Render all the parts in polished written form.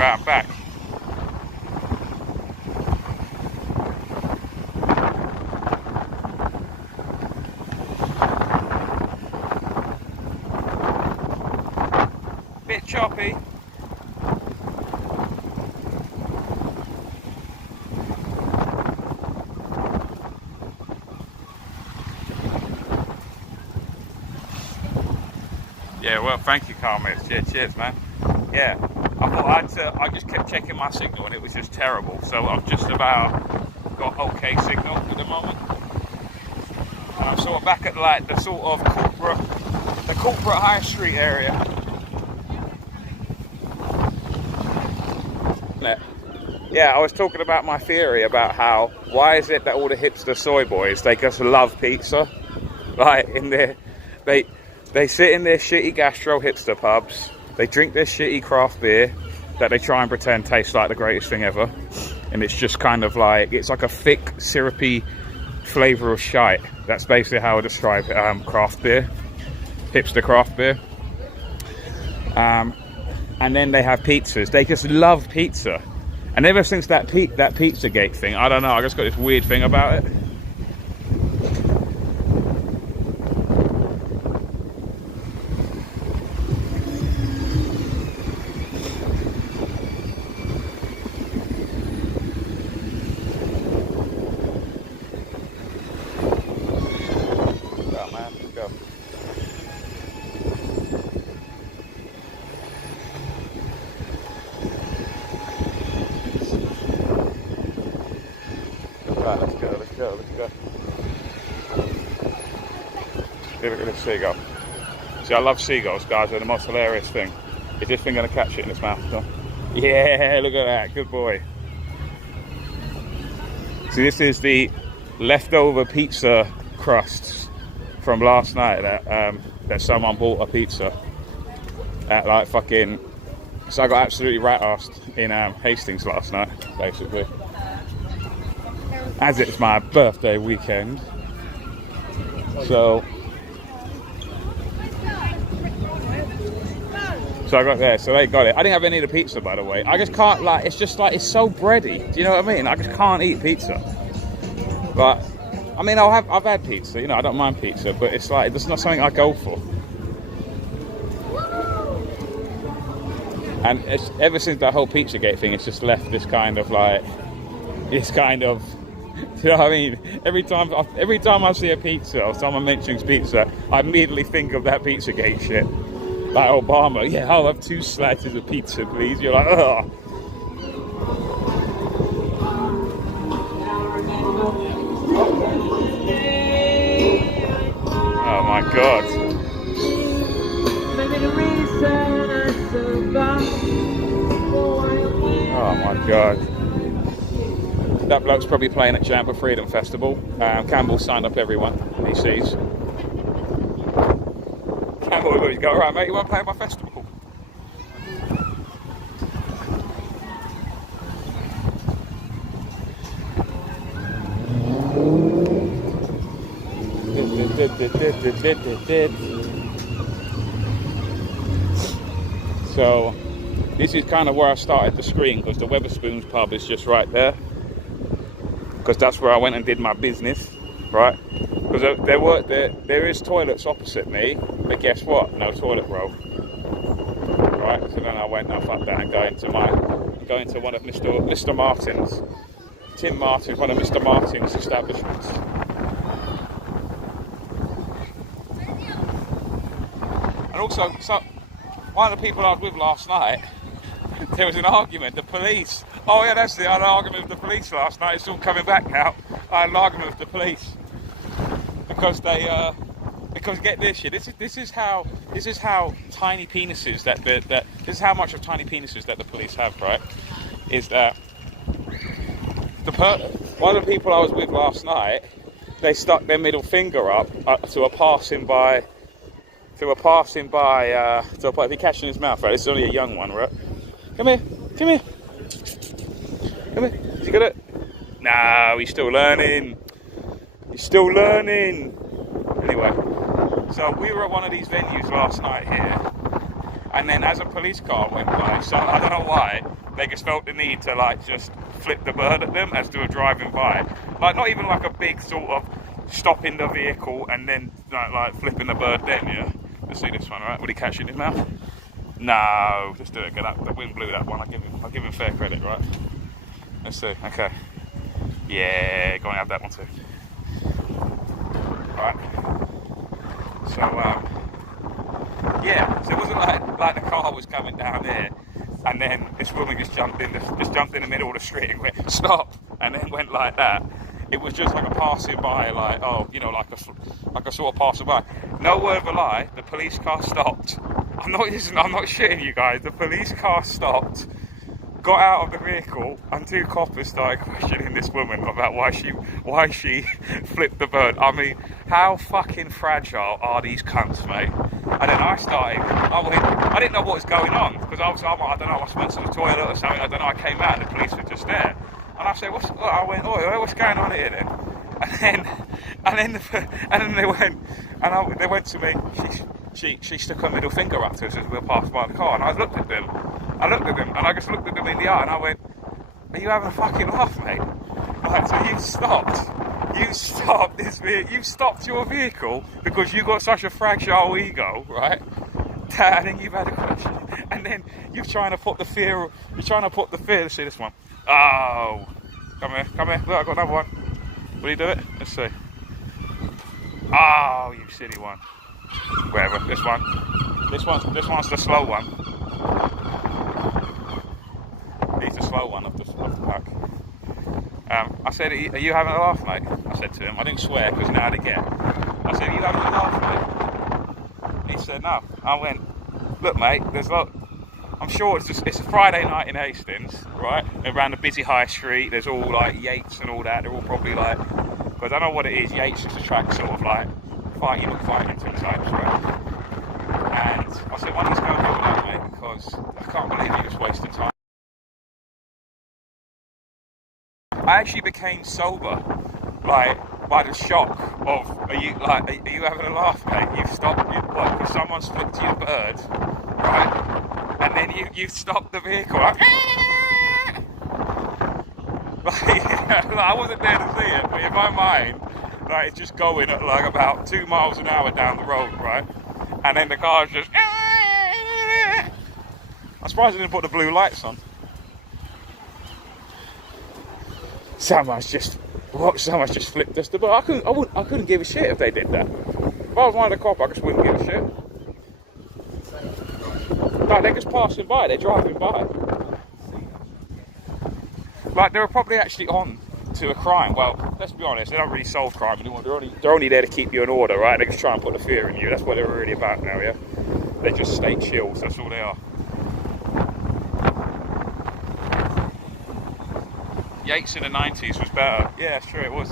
go out back. Bit choppy. Yeah, well, thank you, Carmen. Cheers, man. Yeah, I thought I just kept checking my signal and it was just terrible. So I've just about got okay signal at the moment. And I'm sort of back at like the sort of corporate high street area. Yeah, I was talking about my theory about how, why is it that all the hipster soy boys, they just love pizza? Like, they sit in their shitty gastro hipster pubs, they drink their shitty craft beer that they try and pretend tastes like the greatest thing ever. And it's just kind of like, it's like a thick, syrupy flavour of shite. That's basically how I describe craft beer, hipster craft beer. And then they have pizzas. They just love pizza. And ever since that Pizzagate thing, I don't know, I just got this weird thing about it. Oh man, let's go. Right, let's go. Look at this seagull. See, I love seagulls, guys. They're the most hilarious thing. Is this thing going to catch it in its mouth? No? Yeah, look at that. Good boy. See, this is the leftover pizza crusts from last night that someone bought a pizza at like fucking... So I got absolutely rat-arsed in Hastings last night, basically. As it's my birthday weekend. So I got there, so they got it. I didn't have any of the pizza, by the way. I just can't, like, it's just like, it's so bready. Do you know what I mean? I just can't eat pizza. But, I mean, I've had pizza, you know, I don't mind pizza, but it's like, it's not something I go for. And it's, ever since that whole Pizzagate thing, it's just left this kind of like, this kind of, you know what I mean? Every time I see a pizza or someone mentions pizza, I immediately think of that Pizzagate shit. Like Obama, yeah, I'll have 2 slices of pizza, please. You're like, ugh. Oh my god. Oh my god. That bloke's probably playing at Chamber Freedom Festival. Campbell signed up everyone he sees. Campbell would always go, alright mate, you want to play at my festival? So this is kind of where I started the screen, because the Wetherspoons pub is just right there, because that's where I went and did my business, right? Because there is toilets opposite me, but guess what? No toilet roll. Right? So then I went, no, fuck that, and go into one of Mr. Martin's, Tim Martin's, one of Mr. Martin's establishments. And also, so one of the people I was with last night, there was an argument. The police. Oh yeah, that's I had an argument with the police last night. It's all coming back now. I had an argument with the police because they because get this shit. This is how tiny penises this is how much of tiny penises that the police have, right? Is that one of the people I was with last night, they stuck their middle finger up to a passing by. If you're catching his mouth, right? It's only a young one, right? Come here. Is he got it? No, he's still learning. Anyway, so we were at one of these venues last night here, And then as a police car went by, so I don't know why, they just felt the need to like just flip the bird at them as they were driving by. Like not even like a big sort of stopping the vehicle and then like flipping the bird then, yeah? Let's see this one, right? Would he catch it in his mouth? No, just do it. Get that. The wind blew that one. I'll give him fair credit, right? Let's see. Okay. Yeah, go and have that one too. Alright. So yeah, so it wasn't like the car was coming down there and then this woman just jumped in the middle of the street and went, stop, and then went like that. It was just like a passing by, like, oh, you know, like a sort of passing by. No word of a lie, the police car stopped. I'm not shitting you guys. The police car stopped, got out of the vehicle, and two coppers started questioning this woman about why she flipped the bird. I mean, how fucking fragile are these cunts, mate? And then I didn't know what was going on, because I don't know, I was went to the toilet or something, I don't know, I came out and the police were just there. And I said, what's going on here then? And then they went to me, she stuck her middle finger up to us as we were passing by the car, and I looked at them, and I just looked at them in the eye, and I went, are you having a fucking laugh, mate? Like, so you stopped your vehicle because you got such a fragile ego, right? And then you've had a question, and then you're trying to put the fear, let's see this one. Oh, come here, look, I've got another one. Will you do it? Let's see. Oh, you silly one. Whatever, this one's the slow one. He's the slow one of the pack. I said, are you having a laugh, mate? I said to him, I didn't swear because you know how to get. I said, are you having a laugh, mate? He said, no. I went, look, mate, I'm sure it's a Friday night in Hastings, right? Around the busy high street, there's all like Yates and all that. They're all probably like, because I don't know what it is. Yates is a track sort of like fighting into types, right? And I said, why don't you go and do that, mate? Because I can't believe you just wasted time. I actually became sober, like, by the shock of, are you having a laugh, mate? You've stopped, because someone's flipped your bird, right? And then you've stopped the vehicle. I wasn't there to see it, but in my mind, like, it's just going at like about 2 miles an hour down the road, right? And then the car's just, I'm surprised they didn't put the blue lights on. Someone's just flipped us the bird. I couldn't give a shit if they did that. If I was one of the cops, I just wouldn't give a shit. Like, they're just passing by, they're driving by. Like, they were probably actually on to a crime. Well, let's be honest, they don't really solve crime anymore. They're only there to keep you in order, right? They just try and put the fear in you. That's what they're really about now, yeah? They're just state shields, that's all they are. Yates in the 90s was better. Yeah, sure it was.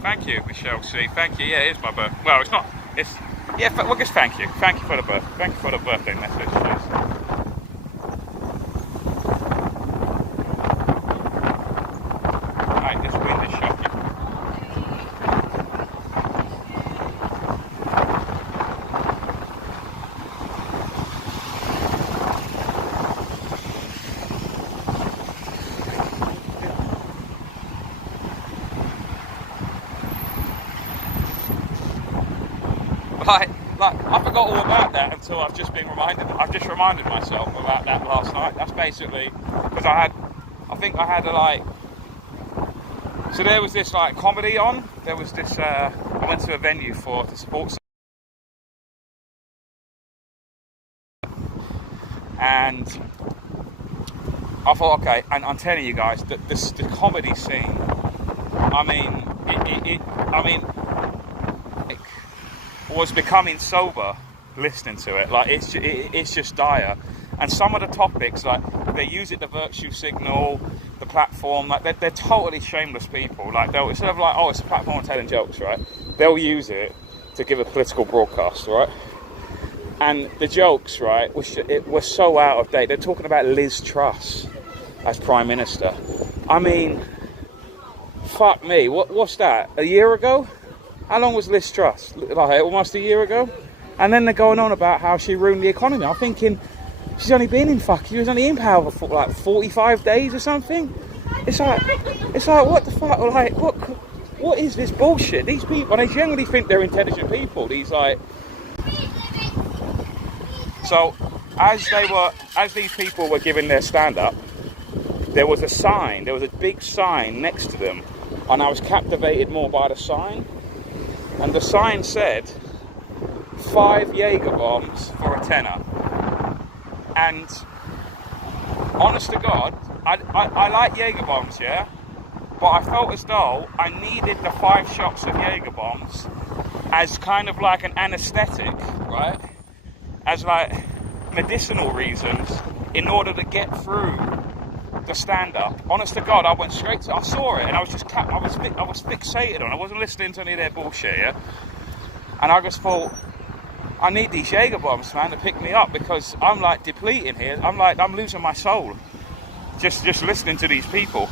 Thank you, Michelle C. Thank you. Yeah, it is my birthday. Well, it's not. It's yeah. Well, just thank you. Thank you for the birthday. Thank you for the birthday message. Cheers. Right, this wind is shocking. Like, I forgot all about that until I've just reminded myself about that last night. That's basically because I had a like. So there was this like comedy on. There was this. I went to a venue to support. And I thought, okay, and I'm telling you guys that the comedy scene. I mean, was becoming sober listening to it. Like, it's just dire. And some of the topics, like, they use it, the virtue signal, the platform, like, they're totally shameless people. Like, they'll, instead of like, oh, it's a platform telling jokes, right? They'll use it to give a political broadcast, right? And the jokes, right, were so out of date. They're talking about Liz Truss as Prime Minister. I mean, fuck me. What's that? A year ago? How long was Liz Truss? Like almost a year ago? And then they're going on about how she ruined the economy. I'm thinking, she's only been in she was only in power for like 45 days or something. It's like what the fuck? Like, what is this bullshit? These people, they generally think they're intelligent people. These like, so as these people were giving their stand up, there was a big sign next to them, and I was captivated more by the sign. And the sign said, 5 Jaeger bombs for a tenner. And honest to God, I like Jaeger bombs, yeah? But I felt as though I needed the 5 shots of Jaeger bombs as kind of like an anesthetic, right? As like medicinal reasons in order to get through the stand-up. Honest to God, I went straight to, I saw it and I was just I was fixated on it. I wasn't listening to any of their bullshit, yeah? And I just thought, I need these Jaeger bombs, man, to pick me up, because I'm like depleting here. I'm losing my soul just listening to these people.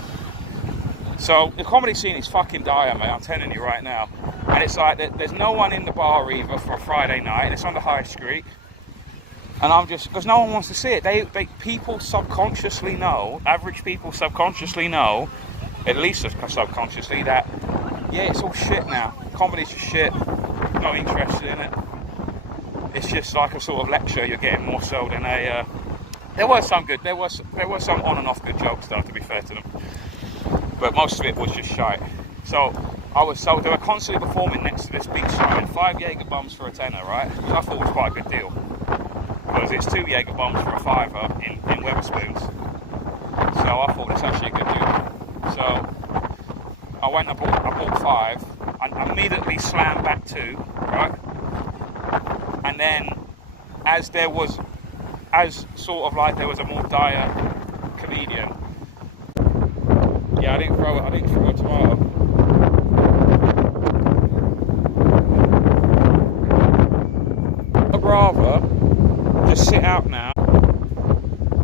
So the comedy scene is fucking dire, mate, I'm telling you right now. And it's like there's no one in the bar either for a Friday night. It's on the high street. And I'm just, because no one wants to see it. People subconsciously know, average people subconsciously know, at least subconsciously, that, yeah, it's all shit now. Comedy's just shit. Not interested in it. It's just like a sort of lecture you're getting, more so than a... There were some on and off good jokes, though, to be fair to them. But most of it was just shite. So they were constantly performing next to this big sign, 5 Jaeger bombs for a tenner, right? Which I thought was quite a good deal. Because it's 2 Jaeger bombs for a fiver in Wetherspoons. So I thought that's actually a good deal. So I went and I bought 5 and immediately slammed back 2, right? And then as sort of like there was a more dire comedian. Yeah, I didn't throw a tomato. I'd rather just sit out now